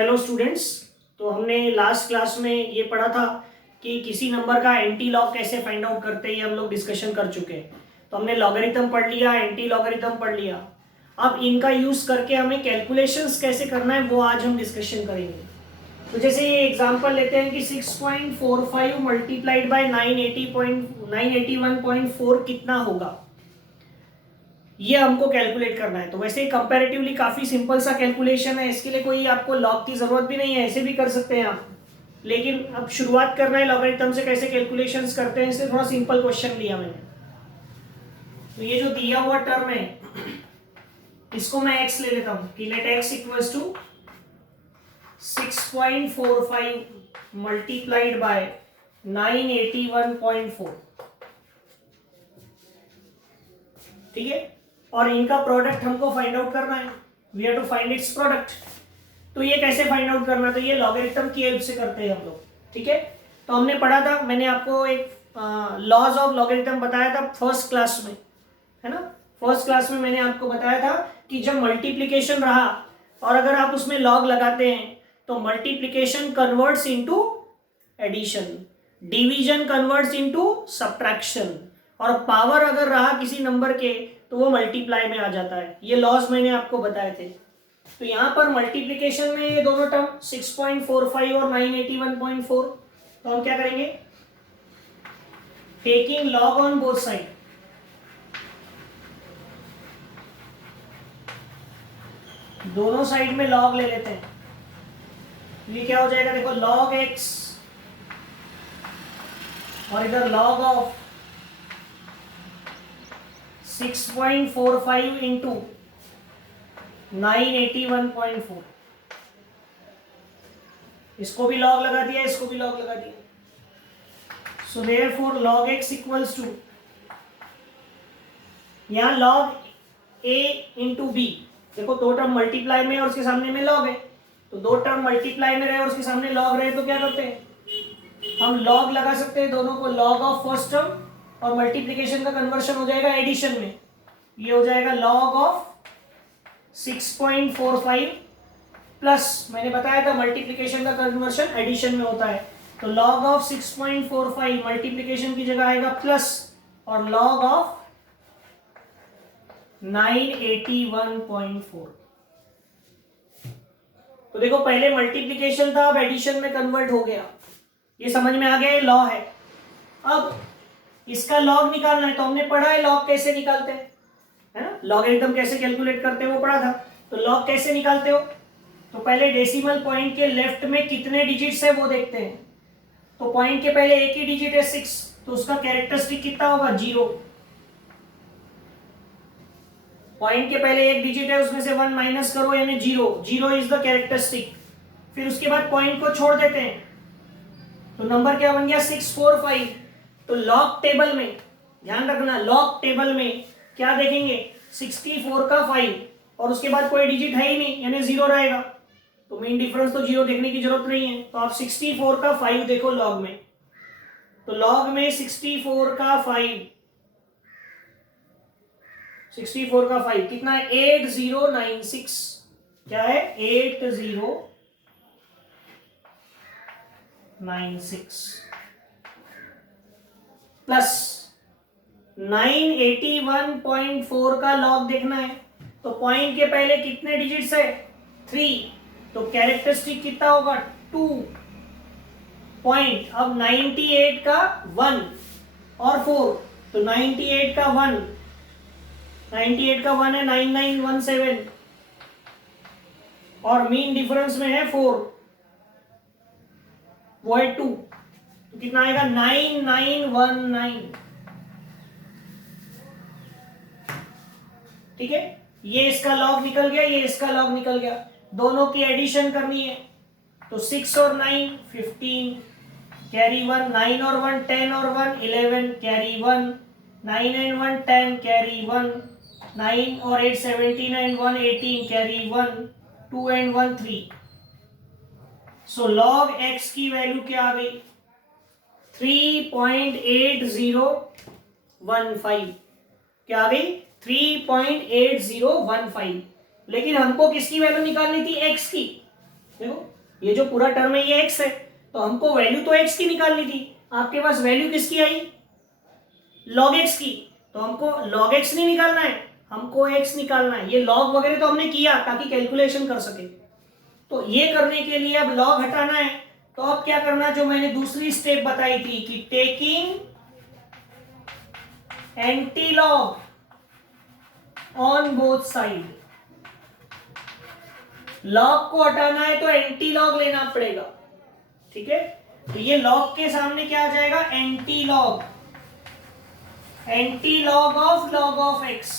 Hello students. तो हमने last class में ये पढ़ा था कि किसी नंबर का एंटी लॉग कैसे फाइंड आउट करते हैं, ये हम लोग डिस्कशन कर चुके हैं। तो हमने लॉगरिथम पढ़ लिया, एंटी लॉगरिथम पढ़ लिया। अब इनका यूज करके हमें कैलकुलेशंस कैसे करना है वो आज हम डिस्कशन करेंगे। तो जैसे ये एग्जांपल लेते हैं कि 6.45 मल्टीप्लाइड बाय 981.4 कितना होगा, ये हमको कैलकुलेट करना है। तो वैसे कंपैरेटिवली काफी सिंपल सा कैलकुलेशन है, इसके लिए कोई आपको लॉग की जरूरत भी नहीं है, ऐसे भी कर सकते हैं आप। लेकिन अब शुरुआत करना है लॉगरिथम से, कैसे कैलकुलेशंस करते हैं, इसलिए थोड़ा सिंपल क्वेश्चन लिया मैंने। तो ये जो दिया हुआ टर्म है इसको मैं x ले लेता हूं कि let x equals to 6.45 multiplied by 981.4। ठीक है, और इनका प्रोडक्ट हमको फाइंड आउट करना है। We have to find its product. तो ये कैसे फाइंड आउट करना है, तो ये लॉगरिथम की हेल्प से करते हैं हम लोग। ठीक है, तो हमने पढ़ा था, मैंने आपको एक लॉज ऑफ लॉगरिथम बताया था फर्स्ट क्लास में, है ना। फर्स्ट क्लास में मैंने आपको बताया था कि जब मल्टीप्लिकेशन रहा और अगर आप उसमें लॉग लगाते हैं तो multiplication converts into addition, division converts into subtraction, और पावर अगर रहा किसी नंबर के तो वो मल्टीप्लाई में आ जाता है। ये लॉज मैंने आपको बताए थे। तो यहां पर मल्टीप्लिकेशन में ये दोनों टर्म 6.45 और 981.4, तो हम क्या करेंगे, taking log on both side, दोनों साइड में लॉग ले लेते हैं। ये क्या हो जाएगा, देखो लॉग एक्स और इधर लॉग ऑफ 6.45 इंटू 981.4। इसको भी लॉग लगा दिया, इसको भी लॉग लगा दिया। So therefore log x equals to, यहां log a इंटू बी, देखो दो टर्म मल्टीप्लाई में और उसके सामने में लॉग है, तो दो टर्म मल्टीप्लाई में रहे और उसके सामने लॉग रहे तो क्या करते हैं, हम लॉग लगा सकते हैं दोनों को, लॉग ऑफ फर्स्ट टर्म, और मल्टीप्लिकेशन का कन्वर्शन हो जाएगा एडिशन में। ये हो जाएगा लॉग ऑफ 6.45 प्लस, मैंने बताया था मल्टीप्लिकेशन का कन्वर्शन एडिशन में होता है, तो लॉग ऑफ 6.45 मल्टीप्लिकेशन की जगह आएगा प्लस, और लॉग ऑफ 981.4। तो देखो पहले मल्टीप्लिकेशन था, अब एडिशन में कन्वर्ट हो गया। ये समझ में आ गया, ये लॉ है। अब इसका लॉग निकालना है, तो हमने पढ़ा है लॉग कैसे निकालते हैं, है ना, लॉगरिथम कैसे कैलकुलेट करते हैं वो पढ़ा था। तो लॉग कैसे निकालते हो, तो पहले डेसिमल पॉइंट के लेफ्ट में कितने डिजिट्स है वो देखते हैं। तो पॉइंट के पहले एक ही डिजिट है 6, तो उसका कैरेक्टरिस्टिक कितना होगा, 0। पॉइंट के पहले एक डिजिट है, उसमें से 1 माइनस करो यानी 0, 0 इज द कैरेक्टरिस्टिक। फिर उसके बाद पॉइंट को छोड़ देते हैं, तो नंबर क्या बन गया, 645। तो लॉग टेबल में ध्यान रखना, लॉग टेबल में क्या देखेंगे, 64 का 5, और उसके बाद कोई डिजिट है ही नहीं यानी 0 रहेगा, तो मेन डिफरेंस तो 0 देखने की जरूरत नहीं है। तो आप 64 का 5 देखो लॉग में, तो लॉग में 64 का 5, 64 का 5 कितना है, 8096। क्या है, 8096 प्लस 981.4 का लॉग देखना है, तो पॉइंट के पहले कितने डिजिट्स है, 3, तो कैरेक्टरिस्टिक कितना होगा, 2 पॉइंट। अब 98 का 1 और 4, तो 98 का 1, 98 का 1 है 9917, और मीन डिफरेंस में है 4, वो है 2, तो कितना आएगा, 9919। ठीक है, ये इसका लॉग निकल गया, ये इसका लॉग निकल गया, दोनों की एडिशन करनी है, तो 6 और 9 15, कैरी 1, 9 और 1 10 और 1 11, कैरी 1, 9 and 1 10, कैरी 1, 9 और 8 17 and 1 18, carry 1, 2 and 1 3। So log x की वैल्यू क्या आ गई, 3.8015। क्या आ गई, 3.8015। लेकिन हमको किसकी वैल्यू निकालनी थी, x की, देखो ये जो पूरा टर्म है ये x है, तो हमको वैल्यू तो x की निकालनी थी, आपके पास वैल्यू किसकी आई, log x की, तो हमको log x नहीं निकालना है, हमको x निकालना है। ये log वगैरह तो हमने किया ताकि कैलकुलेशन कर सके, तो ये करने के लिए अब log हटाना है, तो अब क्या करना, जो मैंने दूसरी स्टेप बताई थी कि taking anti log on both side, log को हटाना है तो एंटी लॉग लेना पड़ेगा, ठीक है। तो ये लॉग के सामने क्या आ जाएगा, anti log, anti log of x,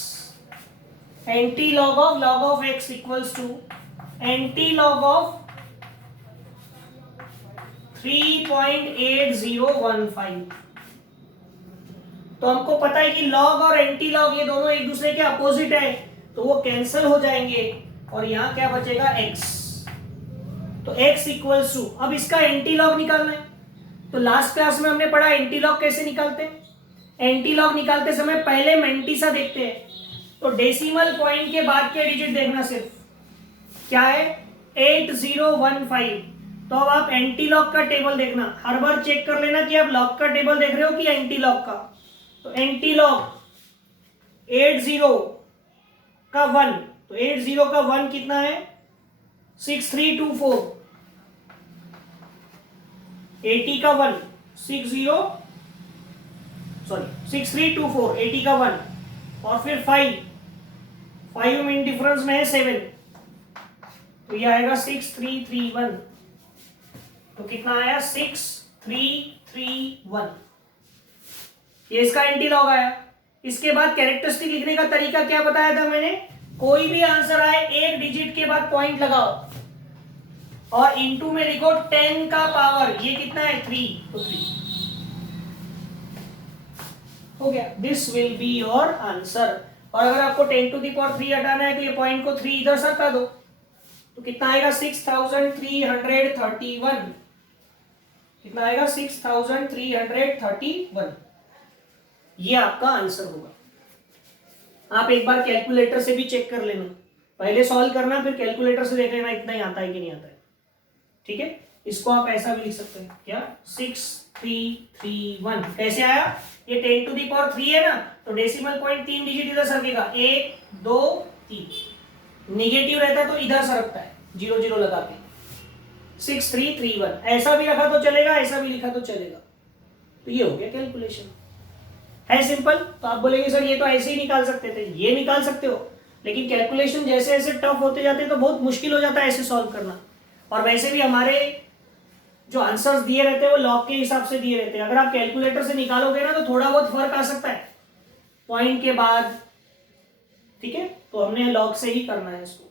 anti log of x equals to anti log of 3.8015। तो हमको पता है कि लॉग और एंटी लॉग ये दोनों एक दूसरे के अपोजिट है, तो वो कैंसिल हो जाएंगे और यहां क्या बचेगा, x। तो x इक्वल्स टू, अब इसका एंटी लॉग निकालना है, तो लास्ट क्लास में हमने पढ़ा एंटी लॉग कैसे निकालते हैं। एंटी लॉग निकालते समय पहले मेंटिसा देखते हैं, तो डेसिमल पॉइंट के बाद के डिजिट देखना, सिर्फ क्या है 8015। तो अब आप एंटी लॉग का टेबल देखना, हर बार चेक कर लेना कि आप लॉग का टेबल देख रहे हो कि एंटी लॉग का। तो एंटी लॉग 80 का 1, तो 80 का 1 कितना है 6324, 80 का 1 6324, 80 का 1 और फिर 5 में डिफरेंस में है 7, तो ये आएगा 6331। तो कितना आया 6331, ये इसका एंटी लॉग आया। इसके बाद कैरेक्टरिस्टिक लिखने का तरीका क्या बताया था मैंने, कोई भी आंसर आए एक डिजिट के बाद पॉइंट लगाओ और इनटू में लिखो 10 का पावर, ये कितना है 3, तो 3 हो गया, this will be your answer. और अगर आपको 10 टू द पावर 3 हटाना है तो ये पॉइंट को 3 इधर सरका दो, तो कितना आएगा 6331, कितना आएगा 6331, ये आपका आंसर होगा। आप एक बार कैलकुलेटर से भी चेक कर लेना, पहले सॉल्व करना फिर कैलकुलेटर से देख लेना इतना ही आता है कि नहीं आता है, ठीक है। इसको आप ऐसा भी लिख सकते हैं, क्या 6331 कैसे आया, ये 10 टू द पावर 3 है ना, तो डेसिमल पॉइंट 3 डिजिट इधर सरकेगा, 1 2 3, निगेटिव रहता है तो इधर सरकता है 0 लगा के, 6331। ऐसा भी रखा तो चलेगा, ऐसा भी लिखा तो चलेगा। तो ये हो गया कैलकुलेशन, है सिंपल। तो आप बोलेंगे सर ये तो ऐसे ही निकाल सकते थे, ये निकाल सकते हो, लेकिन कैलकुलेशन जैसे जैसे टफ होते जाते हैं तो बहुत मुश्किल हो जाता है ऐसे सॉल्व करना। और वैसे भी हमारे जो आंसर्स दिए रहते हैं वो लॉग के हिसाब से दिए रहते हैं, अगर आप कैलकुलेटर से निकालोगे ना तो थोड़ा बहुत फर्क आ सकता है पॉइंट के बाद, ठीक है। तो हमने लॉग से ही करना है इसको।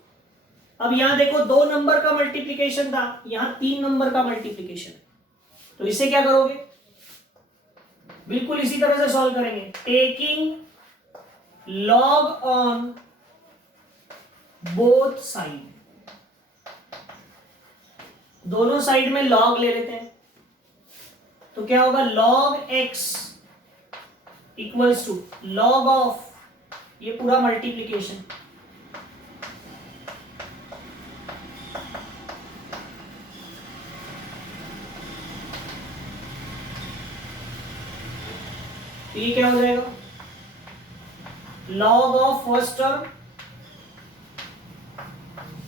अब यहां देखो 2 नंबर का मल्टीप्लीकेशन था, यहां 3 नंबर का मल्टीप्लीकेशन है, तो इसे क्या करोगे, बिल्कुल इसी तरह से सॉल्व करेंगे, taking log on both side, दोनों साइड में लॉग ले लेते हैं, तो क्या होगा log x equals to log of, ये पूरा मल्टीप्लीकेशन, ये क्या हो जाएगा log of first term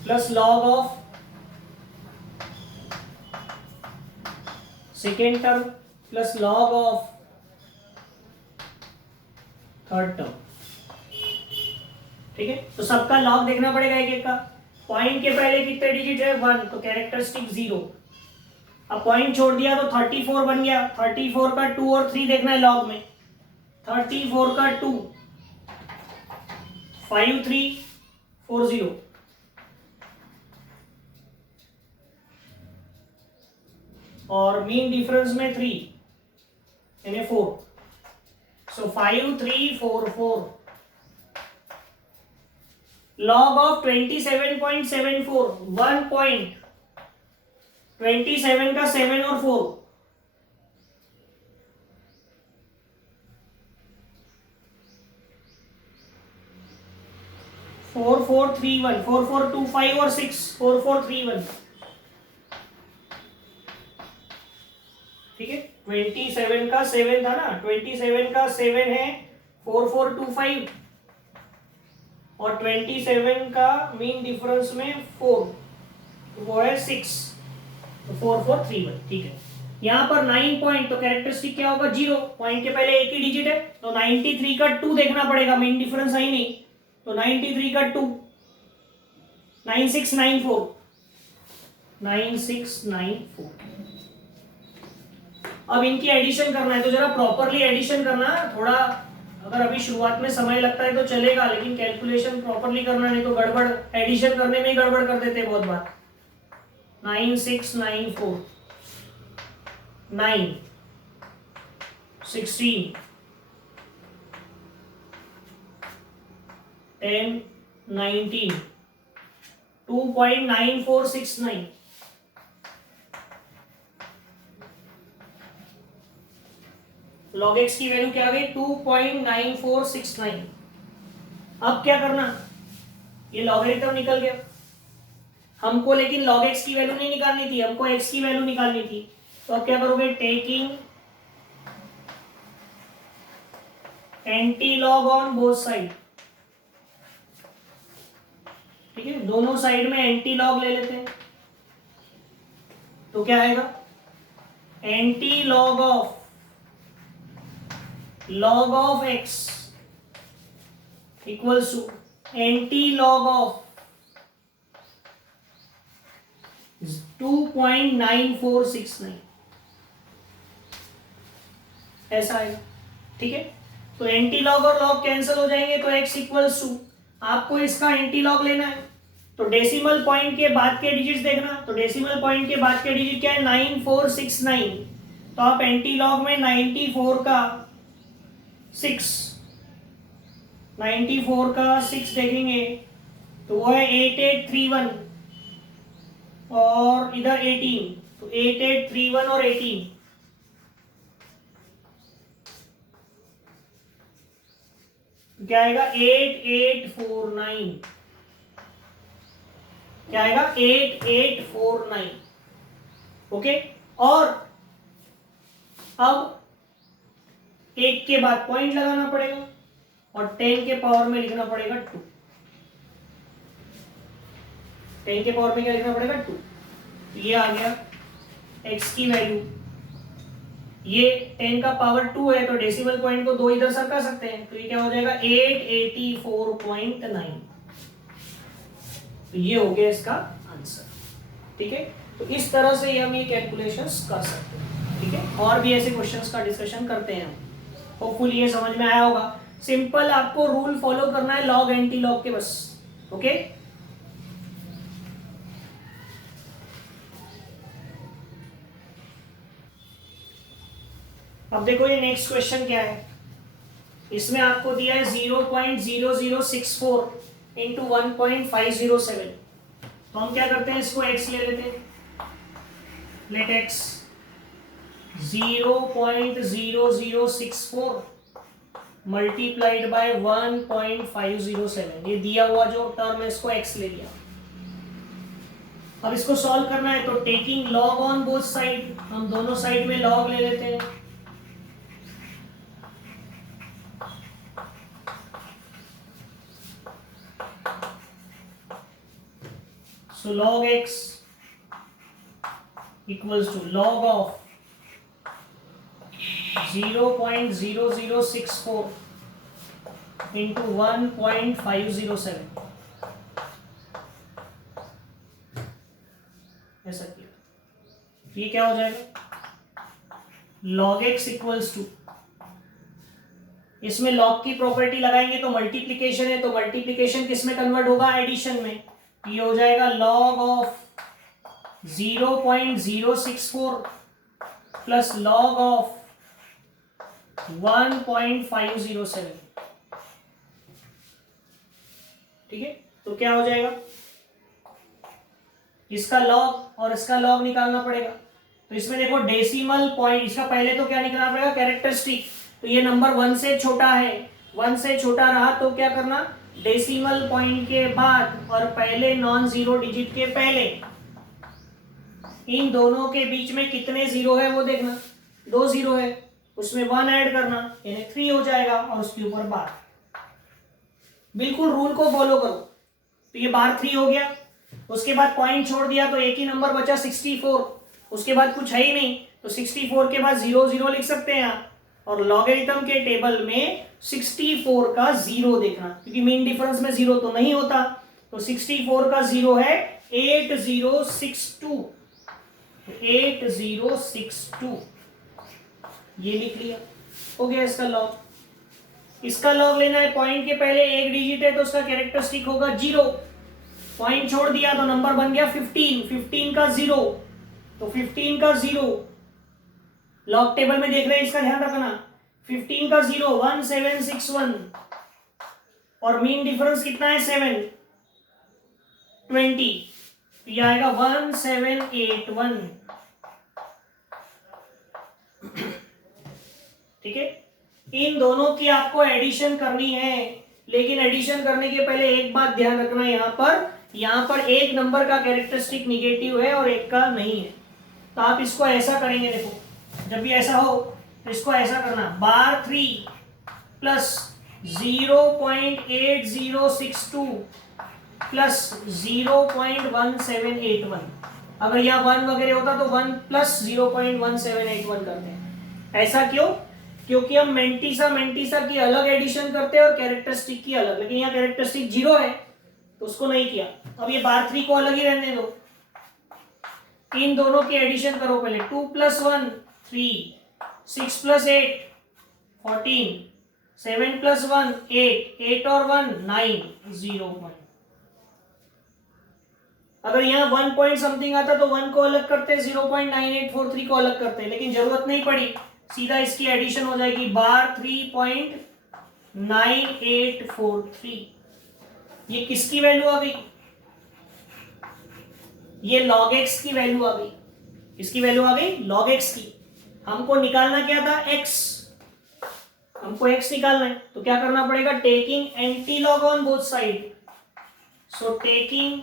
plus log of second term plus log of third term, ठीक है। तो सबका log देखना पड़ेगा एक एक का। पॉइंट के पहले कितने डिजिट है 1, तो कैरेक्टरिस्टिक 0। अब पॉइंट छोड़ दिया तो 34 बन गया, 34 का 2 और 3 देखना है log में, 34 का 2 5340 और मीन डिफरेंस में 3 यानी 4, सो 5344 log ऑफ 27.74, 1 पॉइंट 27 का 7 और 4, फोर 4 3 1, 4 4 2 5 और 6, 4 4 3 1, 27 का 7 था ना, 27 का 7 है 4425 और 27 का मीन डिफरेंस में 4 तो वो है 6 तो 4431। ठीक है, यहाँ पर 9 पॉइंट तो कैरेक्टरिस्टिक क्या होगा 0, पॉइंट के पहले एक ही डिजिट है तो 93 का 2 देखना पड़ेगा, मीन डिफरेंस है ही नहीं तो 93 का 2 9694 9694। अब इनकी एडिशन करना है तो जरा प्रॉपरली एडिशन करना, थोड़ा अगर अभी शुरुआत में समय लगता है तो चलेगा लेकिन कैलकुलेशन प्रॉपरली करना, नहीं तो गड़बड़ एडिशन करने में ही गड़बड़ कर देते हैं बहुत बार। 9694 9 16 10 19 2.9469 log x की वैल्यू क्या आ गई 2.9469। अब क्या करना, ये लॉगरिथम निकल गया हमको, लेकिन log x की वैल्यू नहीं निकालनी थी, हमको x की वैल्यू निकालनी थी। तो अब क्या करोगे, taking anti log on both side. ठीक है, दोनों साइड में एंटी लॉग ले लेते हैं तो क्या आएगा, anti log of x equals to anti log of 2.9469 ऐसा आएगा। ठीक है, तो एंटी लॉग और लॉग कैंसिल हो जाएंगे तो x इक्वल्स टू, आपको इसका एंटी लॉग लेना है तो डेसिमल पॉइंट के बाद के डिजिट्स देखना, तो डेसिमल पॉइंट के बाद के डिजिट क्या है 9469, तो आप एंटी लॉग में 94 का 6 94 का 6 देखेंगे तो वो है 8831 और इधर 18 तो 8831 और 18 क्या आएगा 8849, क्या आएगा 8849। ओके, और अब एक के बाद पॉइंट लगाना पड़ेगा और 10 के पावर में लिखना पड़ेगा 2, 10 के पावर में क्या लिखना पड़ेगा 2, ये आ गया x की वैल्यू, ये 10 का पावर 2 है तो डेसिमल पॉइंट को 2 इधर सरका सकते हैं तो ये क्या हो जाएगा 884.9, तो ये हो गया इसका आंसर। ठीक है, तो इस तरह से हम ये कैलकुलेशंस कर सकते हैं। ठीक है, और भी ऐसे क्वेश्चंस का डिस्कशन करते हैं हम, होपफुली ये समझ में आया होगा। सिंपल आपको रूल फॉलो करना है लॉग एंटी लॉग के बस। ओके, अब देखो ये नेक्स्ट क्वेश्चन क्या है, इसमें आपको दिया है 0.0064 इंटू 1.507, तो हम क्या करते हैं इसको x ले लेते हैं, लेट x 0.0064 मल्टीप्लाइड बाय 1.507, ये दिया हुआ जो टर्म है इसको x ले लिया। अब इसको सॉल्व करना है तो taking log on both side, हम दोनों साइड में लॉग ले लेते हैं। So log x equals to log of 0.0064 into 1.507, ऐसा किया, ये क्या हो जाएगा log x इक्वल्स टू, इसमें log की प्रॉपर्टी लगाएंगे तो मल्टीप्लीकेशन है तो मल्टीप्लीकेशन किस में कन्वर्ट होगा, एडिशन में, ये हो जाएगा log of 0.064 plus log of 1.507। ठीक है, तो क्या हो जाएगा, इसका लॉग और इसका लॉग निकालना पड़ेगा। तो इसमें देखो डेसिमल पॉइंट, इसका पहले तो क्या निकालना पड़ेगा, कैरेक्टरिस्टिक, तो ये नंबर 1 से छोटा है, 1 से छोटा रहा तो क्या करना, डेसिमल पॉइंट के बाद और पहले नॉन जीरो डिजिट के पहले इन दोनों के बीच में कितने जीरो है वो देखना। दो जीरो है, उसमें 1 ऐड करना यानी 3 हो जाएगा और उसके ऊपर बार। बिल्कुल रूल को फॉलो करो। तो ये बार 3 हो गया, उसके बाद पॉइंट छोड़ दिया तो एक ही नंबर बचा 64, उसके बाद कुछ है ही नहीं तो 64 के बाद 0 0 लिख सकते हैं आप, और लॉगरिथम के टेबल में 64 का 0 देखना, क्योंकि मीन डिफरेंस में 0 तो नहीं होता, तो 64 का 0 है 8062, 8062 ये लिख लिया, हो गया इसका लॉग। इसका लॉग लेना है, पॉइंट के पहले एक डिजिट है तो उसका कैरेक्टरिस्टिक होगा 0, पॉइंट छोड़ दिया तो नंबर बन गया 15, 15 का 0 तो 15 का 0 लॉग टेबल में देख रहे हैं, इसका ध्यान रखना। 15 का 0 1761 और मीन डिफरेंस कितना है 7 20, तो ये आएगा 1781। ठीक है, इन दोनों की आपको एडिशन करनी है, लेकिन एडिशन करने के पहले एक बात ध्यान रखना, यहाँ पर एक नंबर का कैरेक्टरिस्टिक निगेटिव है और एक का नहीं है, तो आप इसको ऐसा करेंगे। देखो जब भी ऐसा हो तो इसको ऐसा करना, बार 3 प्लस 0.8062 प्लस 0.1781, अगर यह 1 वगैरह होता तो 1 प्लस 0.1781 करते हैं। ऐसा क्यों? क्योंकि हम मेंटिसा की अलग एडिशन करते हैं और कैरेक्टरिस्टिक की अलग, लेकिन यहाँ कैरेक्टरिस्टिक 0 है तो उसको नहीं किया। अब ये बार 3 को अलग ही रहने दो, इन दोनों की एडिशन करो पहले। 2 प्लस 1 3, 6 प्लस 8 14, 7 प्लस 1 8, 8 और 1 9, 0 अगर यहाँ 1 पॉइंट समथिंग आता तो 1 को अलग करते, 0.9843 को अलग करते, लेकिन जरूरत नहीं पड़ी, सीधा इसकी एडिशन हो जाएगी, बार 3.9843। ये किसकी वैल्यू आ गई? ये log x की वैल्यू आ गई। किसकी वैल्यू आ गई? log x की। हमको निकालना क्या था? x, हमको x निकालना है, तो क्या करना पड़ेगा? Taking anti log on both side, so taking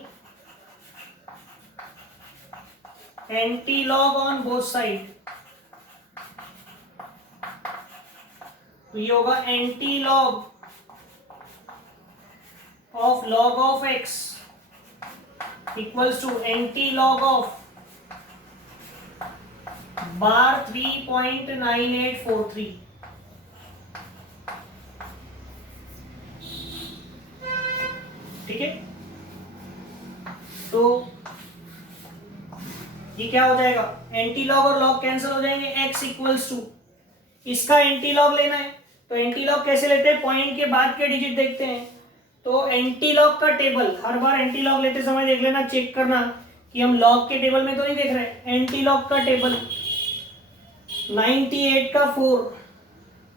anti log on both side, तो ये होगा anti log of log of x equals to anti log of bar 3.9843। ठीक है, तो ये क्या हो जाएगा? एंटी लॉग और लॉग कैंसिल हो जाएंगे, x इक्वल्स टू, इसका एंटी लॉग लेना है तो एंटी लॉग कैसे लेते हैं? पॉइंट के बाद के डिजिट देखते हैं, तो एंटी लॉग का टेबल, हर बार एंटी लॉग लेते समय देख लेना, चेक करना कि हम लॉग के टेबल में तो नहीं देख रहे। एंटी लॉग का टेबल 98 का 4,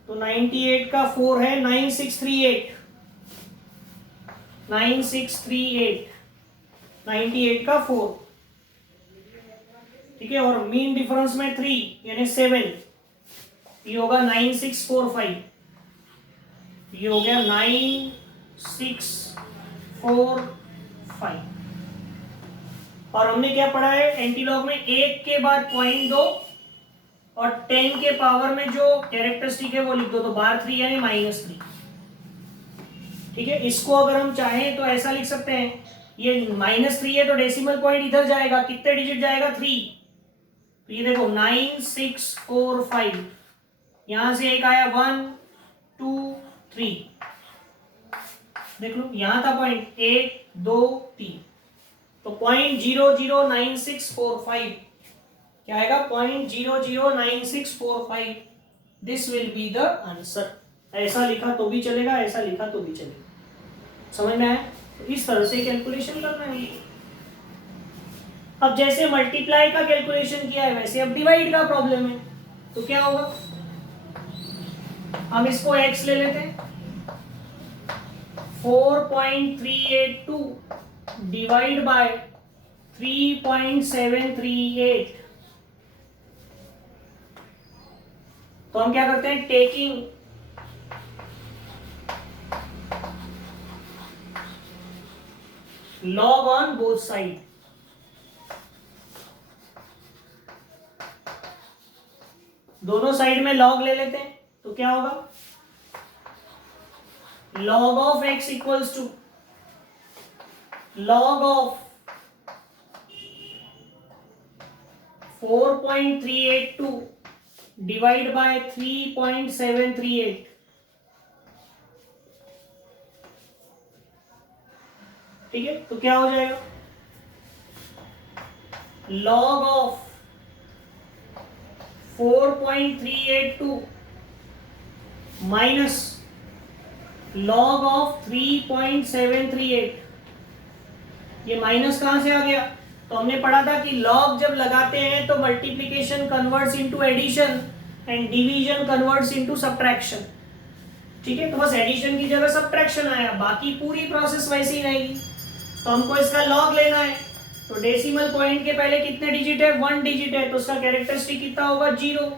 तो 98 का 4 है 9638, 9638, 98 का 4। ठीक है, और मीन डिफरेंस में 3 यानी 7, ये होगा 9645, ये हो गया 9645। और हमने क्या पढ़ा है एंटीलॉग में? 1 के बाद पॉइंट दो और 10 के पावर में जो कैरेक्टरिस्टिक है वो लिख दो, तो बार 3 यानी -3। ठीक है, इसको अगर हम चाहें तो ऐसा लिख सकते हैं, ये -3 है तो डेसिमल पॉइंट इधर जाएगा, कितने डिजिट जाएगा? 3, तो ये देखो 9645, यहां से एक आया 1 2 3, देख लो यहां था पॉइंट 1 2 3, तो 0.009645 क्या आएगा? 0.009645, this will be the answer. ऐसा लिखा तो भी चलेगा, ऐसा लिखा तो भी चलेगा, समझ में आया? तो इस तरह से कैलकुलेशन करना है। अब जैसे मल्टीप्लाई का कैलकुलेशन किया है वैसे अब डिवाइड का प्रॉब्लम है, तो क्या होगा? हम इसको x ले लेते हैं, 4.382 डिवाइड बाय 3.738, तो हम क्या करते हैं? Taking log on both side, दोनों साइड में लॉग ले लेते हैं, तो क्या होगा, log of x equals to log of 4.382 divide by 3.738। ठीक है, तो क्या हो जाएगा, log of 4.382 minus log of 3.738। ये माइनस कहां से आ गया, तो हमने पढ़ा था कि log जब लगाते हैं तो multiplication converts into addition and division converts into subtraction. ठीक है, तो बस एडिशन की जगह सब्ट्रैक्शन आया, बाकी पूरी प्रोसेस वैसी ही रहेगी। तो हमको इसका log लेना है, तो डेसिमल पॉइंट के पहले कितने डिजिट है, 1 डिजिट है, तो उसका कैरेक्टरिस्टिक कितना होगा, 0।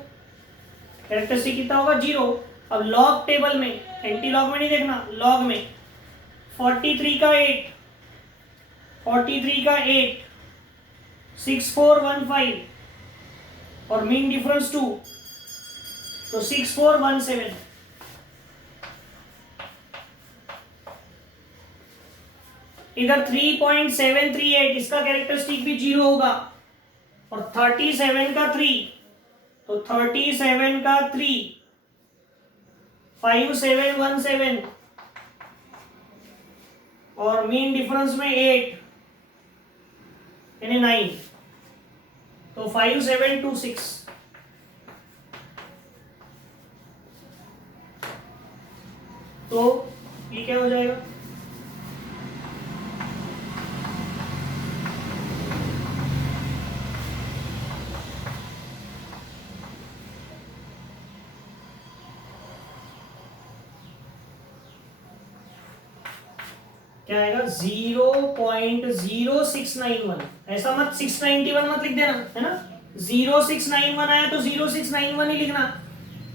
कैरेक्टरिस्टिक कितना होगा, 0। अब लॉग टेबल में, एंटी लॉग में नहीं देखना, लॉग में 43 का 8, 43 का 8, 6415 और मीन डिफरेंस 2, तो 6417। इधर 3.738 इसका कैरेक्टरिस्टिक भी 0 होगा, और 37 का 3, तो 37 का 3 5717 और मीन डिफरेंस में 8 यानी 9, तो 5726। तो ये क्या हो जाएगा, क्या आएगा, 0.0691। ऐसा मत 691 मत लिख देना, है ना। 0691 आया तो 0691 ही लिखना,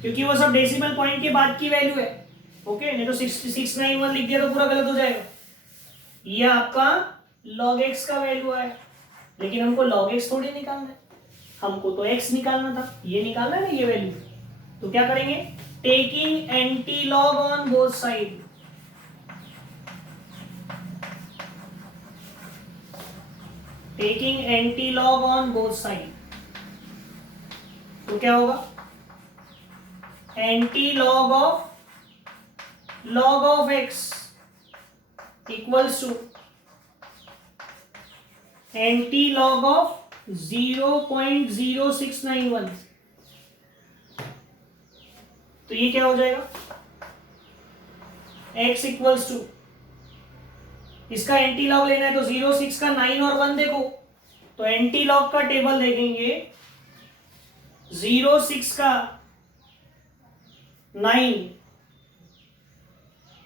क्योंकि वो सब डेसिमल पॉइंट के बाद की वैल्यू है। ओके, नहीं तो 691 लिख दिया तो पूरा गलत हो जाएगा। ये आपका log x का वैल्यू है, लेकिन हमको log x थोड़ी निकालना है, हमको तो x निकालना था, ये निकालना है ना ये वैल्यू। तो क्या करेंगे, taking anti log on both side, taking anti log on both side, तो क्या होगा, anti log of x equals to anti log of 0.0691। तो ये क्या हो जाएगा, x इक्वल्स टू, इसका एंटी लॉग लेना है तो 06 का 9 और 1 देखो, तो एंटी लॉग का टेबल देखेंगे, 06 का 9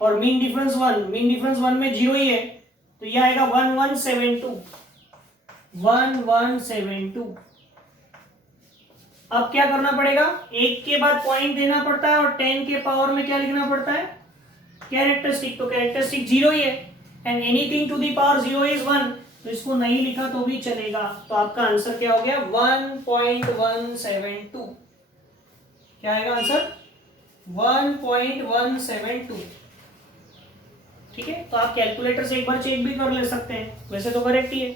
और मीन डिफरेंस 1, मीन डिफरेंस 1 में 0 ही है, तो यह आएगा 1172। अब क्या करना पड़ेगा, एक के बाद पॉइंट देना पड़ता है और 10 के पावर में क्या लिखना पड़ता है, कैरेक्टरिस्टिक। तो कैरेक्टरिस्टिक 0 ही है, and anything to the power 0 is 1, तो इसको नहीं लिखा तो भी चलेगा। तो आपका आंसर क्या हो गया, 1.172। क्या आएगा आंसर, 1.172। ठीक है, तो आप कैलकुलेटर से एक बार चेक भी कर ले सकते हैं, वैसे तो करेक्ट ही है।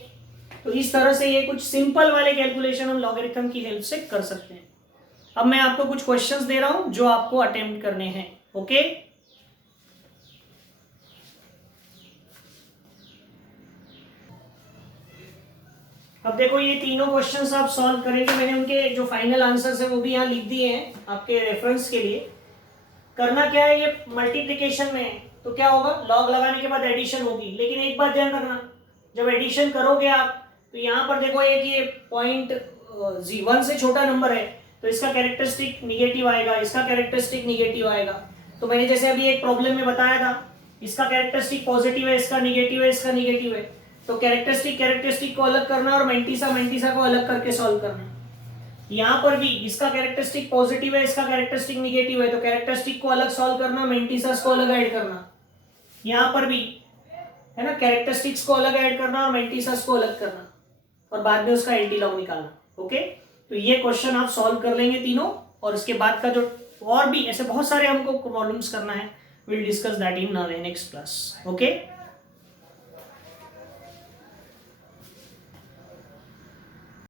तो इस तरह से ये कुछ सिंपल वाले कैलकुलेशन हम लॉगरिथम की हेल्प से कर सकते हैं। अब मैं आपको कुछ क्वेश्चंस दे रहा हूं जो आपको अटेम्प्ट करने हैं। ओके, अब देखो ये तीनों क्वेश्चंस आप सॉल्व करेंगे, मैंने उनके जो फाइनल आंसर्स है वो भी यहाँ लिख दिए हैं आपके रेफरेंस के लिए। करना क्या है, ये मल्टीप्लिकेशन में है तो क्या होगा, लॉग लगाने के बाद एडिशन होगी, लेकिन एक बात ध्यान रखना, जब एडिशन करोगे आप तो यहाँ पर देखो एक ये पॉइंट 1 से छोटा नंबर है तो इसका कैरेक्टरिस्टिक निगेटिव आएगा, इसका कैरेक्टरिस्टिक निगेटिव आएगा। तो मैंने जैसे अभी एक प्रॉब्लम में बताया था, इसका कैरेक्टरिस्टिक पॉजिटिव है, इसका निगेटिव है, इसका निगेटिव है, तो कैरेक्टरिस्टिक को अलग करना और मेंटिसा को अलग करके सॉल्व करना। यहाँ पर भी इसका कैरेक्टरिस्टिक पॉजिटिव है, इसका कैरेक्टरिस्टिक निगेटिव है, तो कैरेक्टरिस्टिक को अलग सॉल्व करना, मेंटिसास को अलग ऐड करना। यहाँ पर भी है ना, कैरेक्टरिस्टिक्स को अलग ऐड करना और मेंटिसास को अलग करना, और बाद में उसका एंटी लॉग निकालना। ओके, तो ये क्वेश्चन आप सॉल्व कर लेंगे तीनों, और इसके बाद का जो और भी ऐसे बहुत सारे हमको प्रॉब्लम्स करना है, will discuss that in next class. Okay.